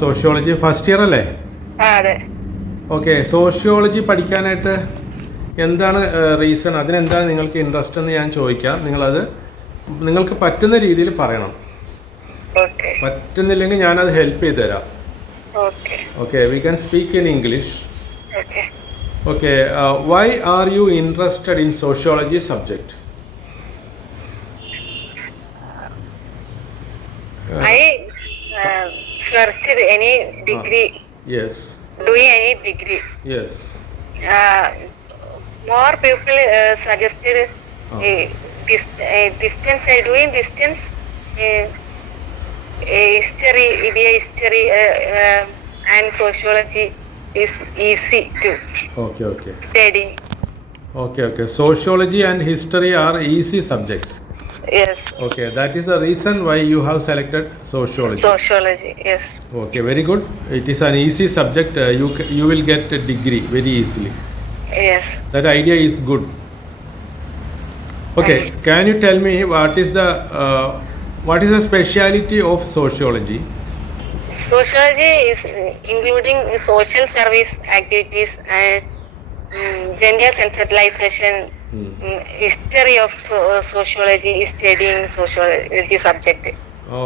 Sociology first year അല്ലേ? അതെ. Okay, sociology പഠിക്കാനായിട്ട് എന്താണ് റീസൺ, അതിനെന്താണ് നിങ്ങൾക്ക് ഇൻട്രസ്റ്റ് എന്ന് ഞാൻ ചോദിക്കാം. നിങ്ങൾക്ക് പറ്റുന്ന രീതിയിൽ പറയണം. പറ്റുന്നില്ലെങ്കിൽ ഞാനത് ഹെൽപ്പ് ചെയ്ത് തരാം. Okay, we can speak in English. Okay, why are you interested in sociology subject? I searched any degree. Yes. Doing any degree. Yes. More people suggested distance. Doing distance. History, India history and sociology is easy to study. Okay. Sociology and history are easy subjects. Yes. Okay, that is the reason why you have selected sociology. Sociology, yes. Okay, very good. It is an easy subject. You will get a degree very easily. Yes. That idea is good. Okay, can you tell me what is the speciality of sociology? Sociology is including social service activities and gender sensitization. History of sociology is studying sociology subject.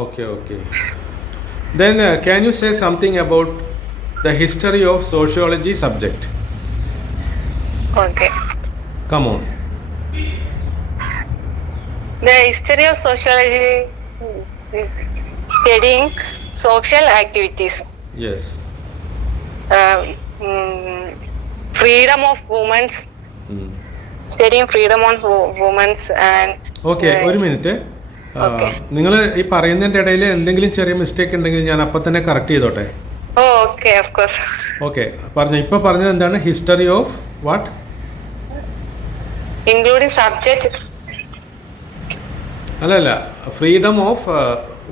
Okay. Then can you say something about the history of sociology subject? Okay. Come on. The history of sociology is studying social activities. Yes. Freedom of women's. Studying freedom on women's and. Okay, ഒരു മിനിറ്റ്. നിങ്ങൾ ഈ പറയുന്നതിൻ്റെ ഇടയിൽ എന്തെങ്കിലും ചെറിയ മിസ്റ്റേക്ക് ഉണ്ടെങ്കിൽ ഞാൻ അപ്പം തന്നെ കറക്റ്റ് ചെയ്തോട്ടെ? Okay, of course. ഓക്കെ, ഇപ്പോൾ പറഞ്ഞത് എന്താണ്? History of what? Including subject. അല്ല, ഫ്രീഡം ഓഫ്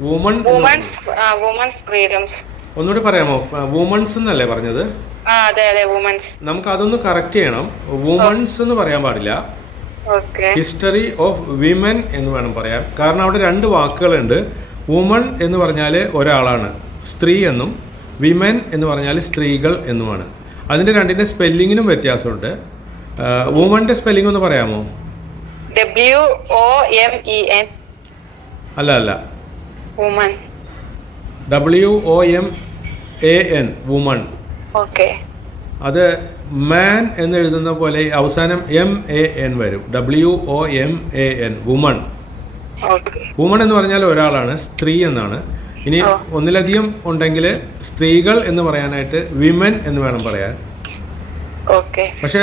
വുമൺസ് ഫ്രീഡംസ്. ഒന്നുകൂടി പറയാമോ? വുമൺസ് എന്നല്ലേ പറഞ്ഞത്? അതെ, വുമൺസ്. നമുക്ക് അതൊന്ന് കറക്റ്റ് ചെയ്യണം. വുമൺസ് എന്ന് പറയാൻ പാടില്ല. ഹിസ്റ്ററി ഓഫ് വിമൻ എന്ന് വേണം പറയാൻ. കാരണം അവിടെ രണ്ട് വാക്കുകളുണ്ട്. വുമൺ എന്ന് പറഞ്ഞാൽ ഒരാളാണ്, സ്ത്രീ എന്നും. വിമൻ എന്ന് പറഞ്ഞാൽ സ്ത്രീകൾ എന്നുമാണ്. അതിൻ്റെ രണ്ടിൻ്റെ സ്പെല്ലിങ്ങിനും വ്യത്യാസമുണ്ട്. വുമൻ്റെ സ്പെല്ലിംഗ് ഒന്ന് പറയാമോ? WOMEN. അല്ല, വുമൺ. WOMAN, woman. ഓക്കെ. അത് മാൻ എന്ന് എഴുതുന്ന പോലെ അവസാനം MAN വരും. WOMAN, woman. വുമൺ എന്ന് പറഞ്ഞാൽ ഒരാളാണ്, സ്ത്രീ എന്നാണ്. ഇനി ഒന്നിലധികം ഉണ്ടെങ്കിൽ സ്ത്രീകൾ എന്ന് പറയാനായിട്ട് വിമൻ എന്ന് വേണം പറയാൻ. പക്ഷേ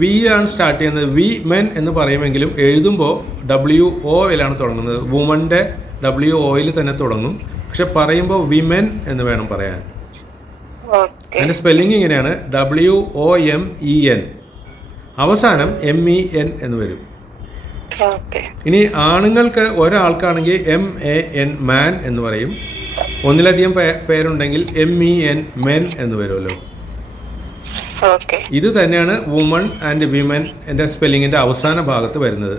വി ആണ് സ്റ്റാർട്ട് ചെയ്യുന്നത്. വി മെൻ എന്ന് പറയുമെങ്കിലും എഴുതുമ്പോൾ WOയിലാണ് തുടങ്ങുന്നത്. വുമൻ്റെ WOയിൽ തന്നെ തുടങ്ങും. പക്ഷെ പറയുമ്പോൾ വിമൻ എന്ന് വേണം പറയാൻ. അതിൻ്റെ സ്പെല്ലിംഗ് ഇങ്ങനെയാണ്: WOMEN, അവസാനം MEN എന്ന് വരും. ഇനി ആണുങ്ങൾക്ക് ഒരാൾക്കാണെങ്കിൽ MAN, മാൻ എന്ന് പറയും. ഒന്നിലധികം പേരുണ്ടെങ്കിൽ MEN, മെൻ എന്ന് വരുമല്ലോ. ഇത് തന്നെയാണ് വുമൺ ആൻഡ് വിമൻ എൻ്റെ സ്പെല്ലിങ്ങിൻ്റെ അവസാന ഭാഗത്ത് വരുന്നത്.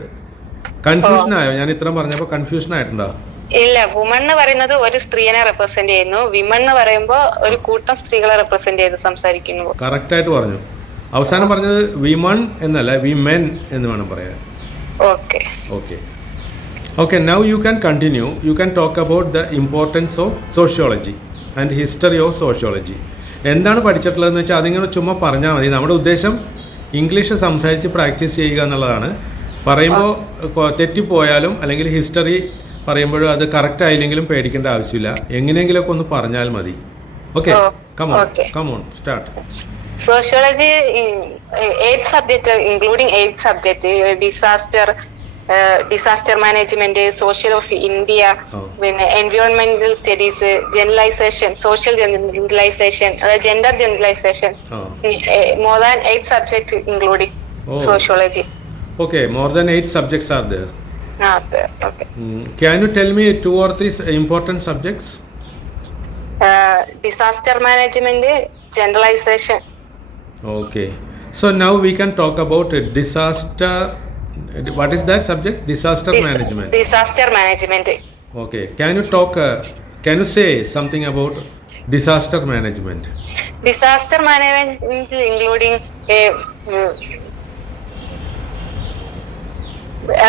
കൺഫ്യൂഷൻ ആയോ? ഞാൻ ഇത്രയും പറഞ്ഞപ്പോൾ കൺഫ്യൂഷൻ ആയിട്ടുണ്ടോ? ഇല്ല, വുമൺ എന്ന് പറയുന്നത് ഒരു സ്ത്രീനെ റെപ്രസെന്റ് ചെയ്യുന്നു. വിമൺ എന്ന് പറയുമ്പോൾ ഒരു കൂട്ടം സ്ത്രീകളെ റെപ്രസെന്റ് ചെയ്ത് സംസാരിക്കുന്നു. കറക്റ്റ് ആയിട്ട് പറഞ്ഞു. അവസാനം പറഞ്ഞത് വിമൺ എന്നല്ല, വിമെൻ എന്ന് വേണം പറയാൻ. Okay, now you can continue. You can talk about the importance of sociology and history of sociology. എന്താണ് പഠിച്ചിട്ടുള്ളതെന്ന് വെച്ചാൽ അതിങ്ങനെ ചുമ്മാ പറഞ്ഞാൽ മതി. നമ്മുടെ ഉദ്ദേശം ഇംഗ്ലീഷ് സംസാരിച്ച് പ്രാക്ടീസ് ചെയ്യുക എന്നുള്ളതാണ്. പറയുമ്പോൾ തെറ്റിപ്പോയാലും അല്ലെങ്കിൽ ഹിസ്റ്ററി പറയുമ്പോഴും അത് കറക്റ്റ് ആയില്ലെങ്കിലും പേടിക്കേണ്ട ആവശ്യമില്ല. എങ്ങനെയെങ്കിലുമൊക്കെ ഒന്ന് പറഞ്ഞാൽ മതി. Okay, come on, start. Sociology, 8 subject, including 8 subject: disaster management, social of India, environmental studies, generalization, social generalization, gender generalization. More than 8 subjects including sociology. Okay, more than 8 subjects are there. Okay. Can you tell me 2 or 3 important subjects? Disaster management, generalization. Okay, so now we can talk about disaster. What is that subject? Disaster management. Disaster management. Okay, can you say something about Disaster management. Disaster management including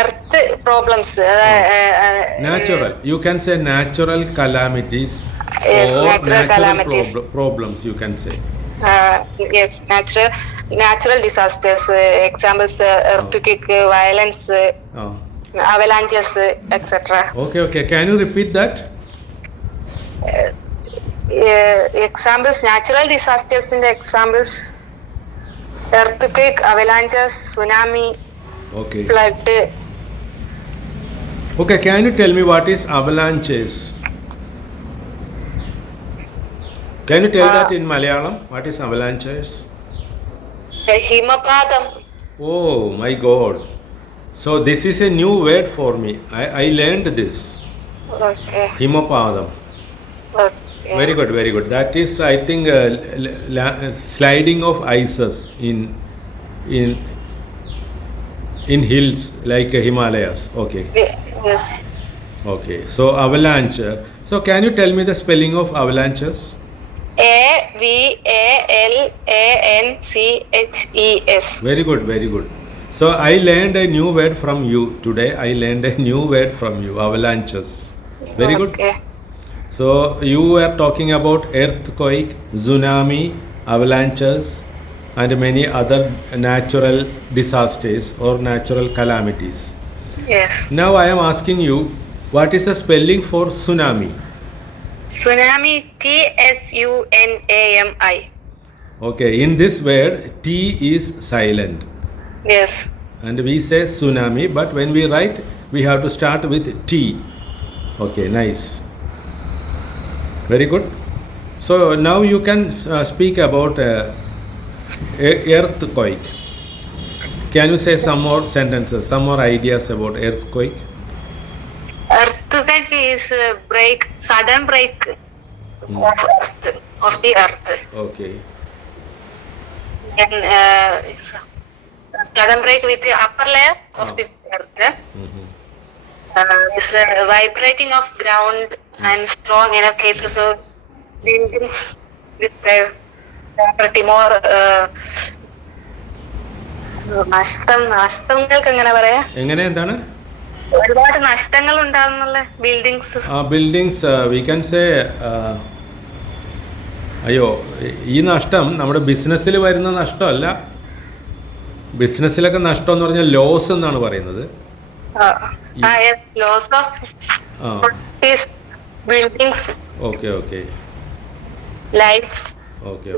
earth problems. Natural. You can say natural calamities Yes, or natural calamities. problems. You can say. Yes, natural disasters. Examples: earthquake, violence, Oh. avalanches, etc. Okay. Can you repeat that? Examples: natural disasters in the examples: earthquake, avalanches, tsunami, Okay. flood. Okay. Can you tell me what is avalanches? Can you tell that in Malayalam? What is avalanches? Himapadam. Oh my God. So this is a new word for me. I learned this. Okay. Himapadam. Okay. Very good. That is, I think, sliding of ices in hills like Himalayas. Okay. Yes. Okay. So avalanche. So can you tell me the spelling of avalanches? AVALANCHES. Very good. So I learned a new word from you today. I learned a new word from you. Avalanches. Very good. Okay. So you were talking about earthquake, tsunami, avalanches, and many other natural disasters or natural calamities. Yes. Now I am asking you, what is the spelling for tsunami? Tsunami. TSUNAMI. Okay, in this word, T is silent. Yes. And we say tsunami, but when we write, we have to start with T. Okay, nice. Very good. So now you can speak about earthquake. Can you say some more sentences, some more ideas about earthquake? Earthquake is sudden break of the earth. Okay. And sudden break with the upper layer of the earth. Is vibrating of ground and strong in a cases of buildings with pretty more നഷ്ടങ്ങൾക്ക് എങ്ങനെ പറയാ, എന്താണ് ഒരുപാട് നഷ്ടങ്ങൾ ഉണ്ടാകുന്നുള്ള buildings. Buildings we can say. അയ്യോ, ഈ നഷ്ടം നമ്മുടെ ബിസിനസ്സിൽ വരുന്ന നഷ്ടമല്ല. ബിസിനസ്സിലൊക്കെ നഷ്ടം എന്ന് പറഞ്ഞാൽ ലോസ് എന്നാണ് പറയുന്നത്. Loss of buildings. Okay life. Okay.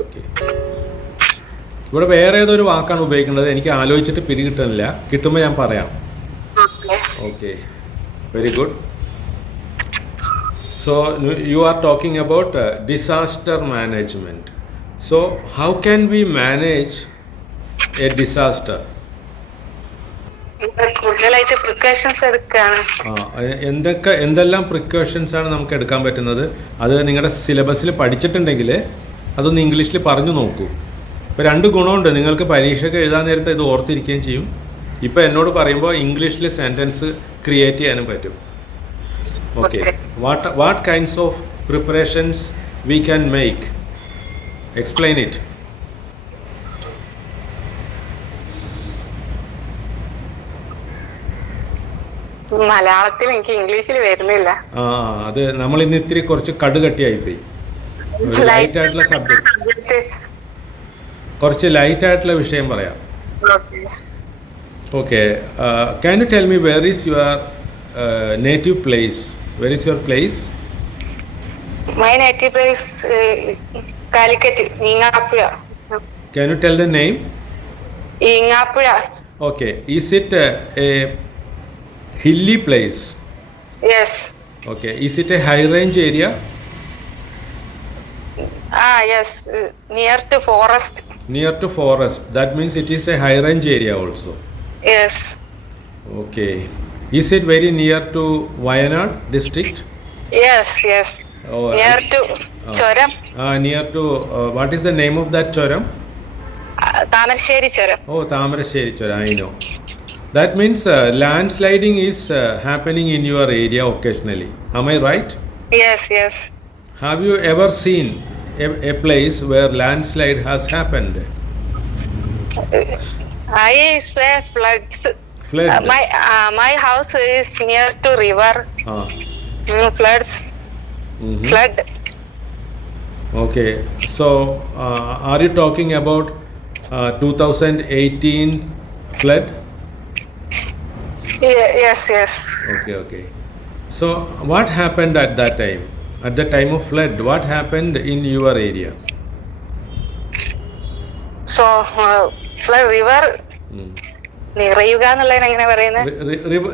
ഇവിടെ വേറെ ഏതൊരു വാക്കാണ് ഉപയോഗിക്കേണ്ടത്, എനിക്ക് ആലോചിച്ചിട്ട് പിടികിട്ടുന്നില്ല. കിട്ടുമ്പോൾ ഞാൻ പറയാം. Okay, very good. So you are talking about disaster management. So how can we manage a disaster? കൂടുതലായിട്ട് പ്രിക്കോഷൻസ് എടുക്കാണ്. എന്തെല്ലാം പ്രിക്കോഷൻസ് ആണ് നമുക്ക് എടുക്കാൻ പറ്റുന്നത്? അത് നിങ്ങളുടെ സിലബസിൽ പഠിച്ചിട്ടുണ്ടെങ്കിൽ അതൊന്ന് ഇംഗ്ലീഷിൽ പറഞ്ഞു നോക്കൂ. ഇപ്പോൾ രണ്ട് ഗുണമുണ്ട്, നിങ്ങൾക്ക് പരീക്ഷയ്ക്ക് എഴുതാൻ നേരത്തെ ഇത് ഓർത്തിരിക്കുകയും ചെയ്യും. ഇപ്പോൾ എന്നോട് പറയുമ്പോൾ ഇംഗ്ലീഷിൽ സെൻറ്റൻസ് ക്രിയേറ്റ് ചെയ്യാനും പറ്റും. Okay. What kinds of preparations we can make? Explain it. മലയാളത്തിൽ എനിക്ക് ഇംഗ്ലീഷിൽ വരുന്നില്ല. അത് നമ്മൾ ഇന്ന് ഇത്തിരി കുറച്ച് കടുകട്ടിയായി പോയി. ലൈറ്റ് ആയിട്ടുള്ള സബ്ജക്ട്, കുറച്ച് ലൈറ്റ് ആയിട്ടുള്ള വിഷയം പറയാം. Okay. Can you tell me where is your native place? Where is your place? My native place Calicut, Ingapura. Can you tell the name? Ingapura. Okay. Is it a hilly place? Yes. Okay. Is it a high range area? Yes. Near to forest. Near to forest. That means it is a high range area also. Yes. Okay. Is it very near to Wayanad district? Yes. Oh, near to Choram. Near to what is the name of that Choram? Tamarasheri Choram. Oh, Tamarasheri Choram, I know. That means landsliding is happening in your area occasionally. Am I right? Yes. Have you ever seen a place where landslide has happened? I say floods. Flood. My house is near to river. Ah. Floods. Mhm. Flood. Okay. So, are you talking about 2018 flood? Yes. Okay. So, what happened at that time? At the time of flood, what happened in your area? So flood river ഉം. നിറയുക എന്നുള്ളതിന് എങ്ങനെ പറയുന്നത്?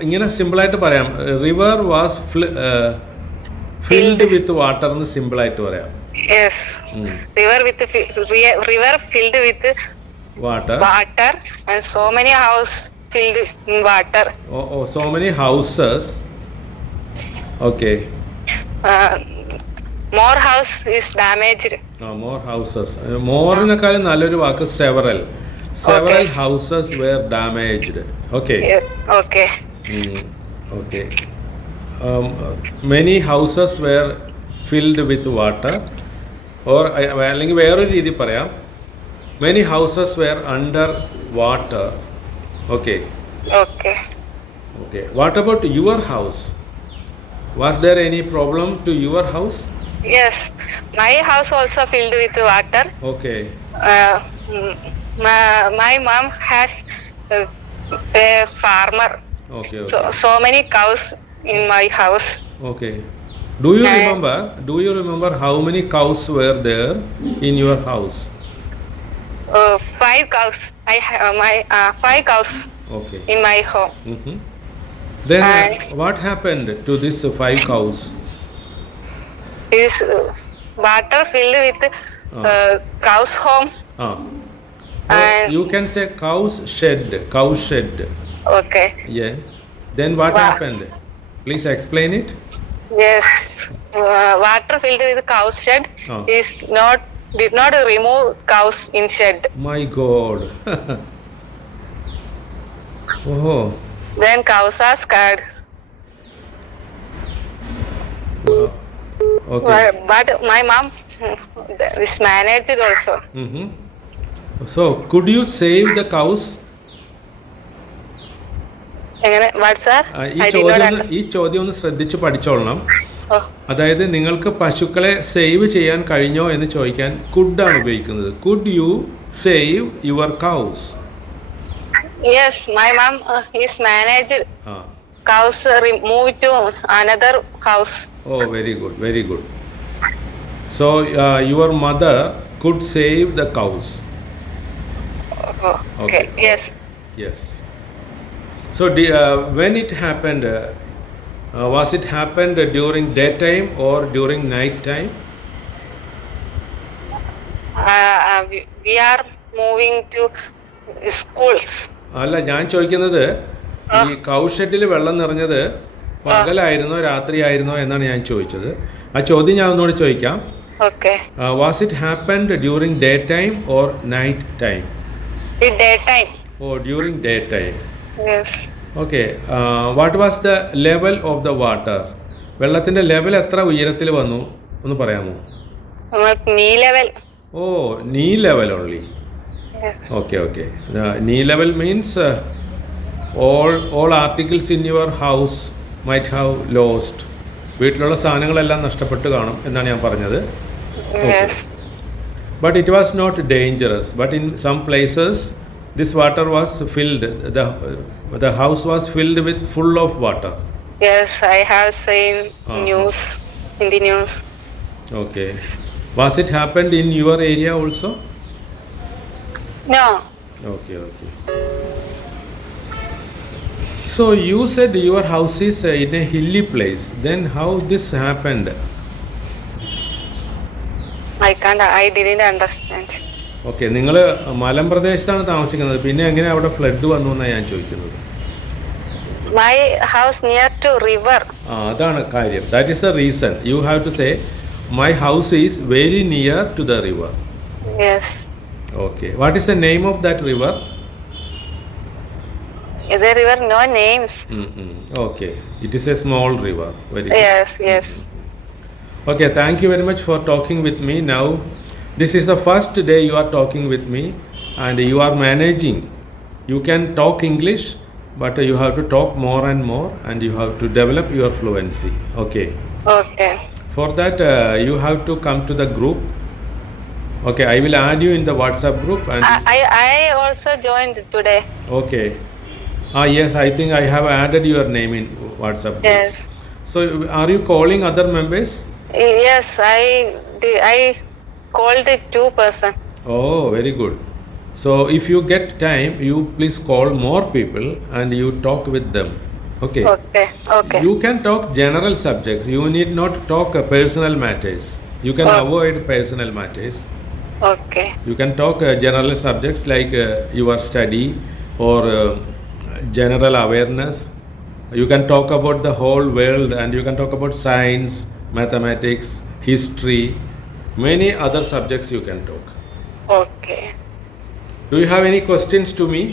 ഇങ്ങനെ സിമ്പിളായിട്ട് പറയാം. River was filled with water എന്ന് സിമ്പിളായിട്ട് പറയാം. Yes. River filled with water and so many house filled in water. So many houses. Okay. More house is damaged. More houses. മോറിനെക്കാളും നല്ലൊരു വാക്ക് several. Several houses were damaged. Okay. Yes. Okay. Okay. Many houses were filled with water. Or അല്ലെങ്കിൽ വേറൊരു രീതി പറയാം, many houses were under water. Okay. Okay. What about your house? Was there any problem to your house? Yes. My house also filled with water. Okay. My mom has a farmer. Okay. So many cows in my house. Okay. Do you remember how many cows were there in your house? 5 cows. I have 5 cows. Okay. In my home. Mm-hmm. Then what happened to these 5 cows? Is water filled with cows' home. And you can say cow shed. Okay. Yeah. Then what happened? Please explain it. Yes. Water filled with cow shed did not remove cows in shed. My God. Oh. Then cows are scared. Okay. But my mom is managed also. Mm-hmm. So, could you save the cows? What, sir? ഈ ചോദ്യം ഒന്ന് ശ്രദ്ധിച്ച് പഠിച്ചോളണം. അതായത് നിങ്ങൾക്ക് പശുക്കളെ സേവ് ചെയ്യാൻ കഴിഞ്ഞോ എന്ന് ചോദിക്കാൻ കുഡ് ആണ് ഉപയോഗിക്കുന്നത്. Could you save your cows? Yes, my mom is managed. Cows moved to another house. Oh, very good. So, your mother could save the cows. Okay. Yes. So when it happened, was it happened during daytime or during night time? We are moving to schools. അല്ല, ഞാൻ ചോദിക്കുന്നത് ഈ കൗ ഷെഡിൽ വെള്ളം നിറഞ്ഞത് പകലായിരുന്നോ രാത്രിയായിരുന്നോ എന്നാണ് ഞാൻ ചോദിച്ചത്. ആ ചോദ്യം ഞാൻ ഒന്നുകൂടി ചോദിക്കാം. Okay. Was it happened during daytime or night time? In daytime. Oh, during daytime. Yes. Okay. What was the level of the water? വെള്ളത്തിന്റെ ലെവൽ എത്ര ഉയരത്തിൽ വന്നു ഒന്ന് പറയാമോ? Knee level. Oh, knee level only. Yes. Okay. Knee level means all articles in your house might have lost. വീട്ടിലുള്ള സാധനങ്ങളെല്ലാം നഷ്ടപ്പെട്ട് കാണും എന്നാണ് ഞാൻ പറഞ്ഞത്. Yes. But it was not dangerous. But in some places, this water was filled. The house was filled with full of water. Yes, I have seen news in the news. Okay. Was it happened in your area also? No. Okay. So you said your house is in a hilly place. Then how this happened? I didn't understand. Okay, നിങ്ങൾ മലമ്പ്രദേശത്താണ് താമസിക്കുന്നത്, പിന്നെ എങ്ങനെ അവിടെ ഫ്ലഡ് വന്നു എന്നാണ് ഞാൻ ചോദിക്കുന്നത്. My house near to river. അതാണ് കാര്യം. That is the reason. You have to say my house is very near to the river. Yes. Okay. What is the name of that river? The river no names. Okay. It is a small river. Very good. Yes. Okay, thank you very much for talking with me. Now, this is the first day you are talking with me and you are managing. You can talk English, but you have to talk more and you have to develop your fluency. Okay. Okay. For that, you have to come to the group. Okay, I will add you in the WhatsApp group and I also joined today. okay. Yes, I think I have added your name in WhatsApp group. Yes. So, are you calling other members? Yes, I called it 2 person. Oh, very good. So, if you get time, you please call more people and you talk with them. Okay. Okay. Okay. You can talk general subjects. You need not talk personal matters. You can Oh. avoid personal matters. Okay. You can talk general subjects like your study or general awareness. You can talk about the whole world and you can talk about science, mathematics, history, many other subjects you can talk. Okay. Do you have any questions to me?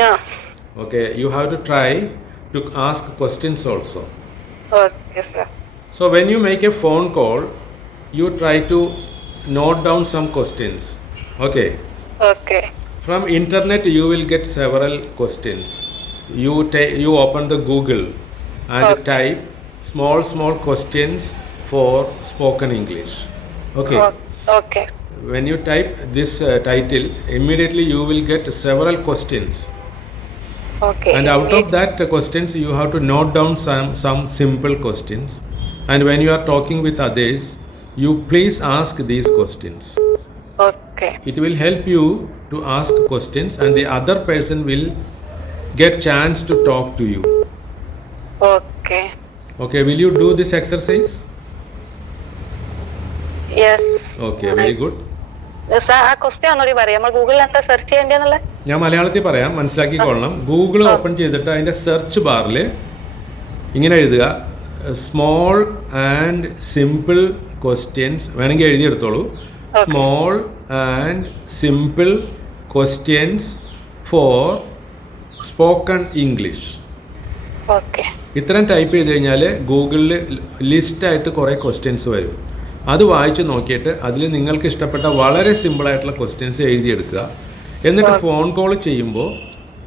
No. Okay, you have to try to ask questions also. Okay, sir. So when you make a phone call, you try to note down some questions. Okay. Okay. From internet you will get several questions. You open the Google and Okay. type small questions for spoken English. Okay. Okay. When you type this title, immediately you will get several questions. Okay. And out of that questions you have to note down some simple questions. And when you are talking with others, you please ask these questions. Okay. It will help you to ask questions and the other person will get chance to talk to you. Okay. Okay, will you do this exercise? Yes. Okay, very good. Sir ആ ക്വസ്റ്റ്യൻ ഒന്നുകൂടി പറയാം നമ്മൾ ഗൂഗിളിൽ എന്താ സെർച്ച് ചെയ്യേണ്ടതെന്നുള്ള ഞാൻ മലയാളത്തിൽ പറയാം, മനസ്സിലാക്കിക്കൊള്ളണം. ഗൂഗിൾ ഓപ്പൺ ചെയ്തിട്ട് അതിൻ്റെ സെർച്ച് ബാറിൽ ഇങ്ങനെ എഴുതുക സ്മോൾ ആൻഡ് സിമ്പിൾ ക്വസ്റ്റ്യൻസ്, വേണമെങ്കിൽ എഴുതിയെടുത്തോളൂ. Small and simple questions for spoken English. Okay. ഇത്തരം ടൈപ്പ് ചെയ്ത് കഴിഞ്ഞാൽ ഗൂഗിളിൽ ലിസ്റ്റായിട്ട് കുറേ ക്വസ്റ്റ്യൻസ് വരും. അത് വായിച്ച് നോക്കിയിട്ട് അതിൽ നിങ്ങൾക്ക് ഇഷ്ടപ്പെട്ട വളരെ സിമ്പിളായിട്ടുള്ള ക്വസ്റ്റ്യൻസ് എഴുതിയെടുക്കുക. എന്നിട്ട് ഫോൺ കോൾ ചെയ്യുമ്പോൾ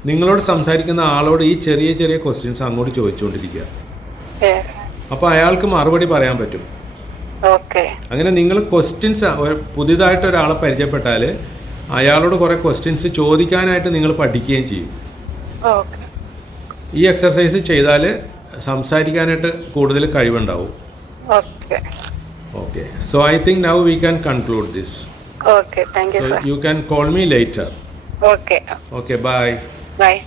നിങ്ങളോട് സംസാരിക്കുന്ന ആളോട് ഈ ചെറിയ ക്വസ്റ്റ്യൻസ് അങ്ങോട്ട് ചോദിച്ചുകൊണ്ടിരിക്കുക. അപ്പോൾ അയാൾക്ക് മറുപടി പറയാൻ പറ്റും. ഓക്കെ. അങ്ങനെ നിങ്ങൾ ക്വസ്റ്റ്യൻസ് പുതിയതായിട്ട് ഒരാളെ പരിചയപ്പെട്ടാൽ അയാളോട് കുറേ ക്വസ്റ്റ്യൻസ് ചോദിക്കാനായിട്ട് നിങ്ങൾ പഠിക്കുകയും ചെയ്യും. ഓക്കെ. ഈ എക്സർസൈസ് ചെയ്താൽ സംസാരിക്കാനായിട്ട് കൂടുതൽ കഴിവുണ്ടാവും. Okay. Okay, so I think now we can conclude this. Okay, thank you, So sir. you can call me later. Okay. Okay, bye. Bye.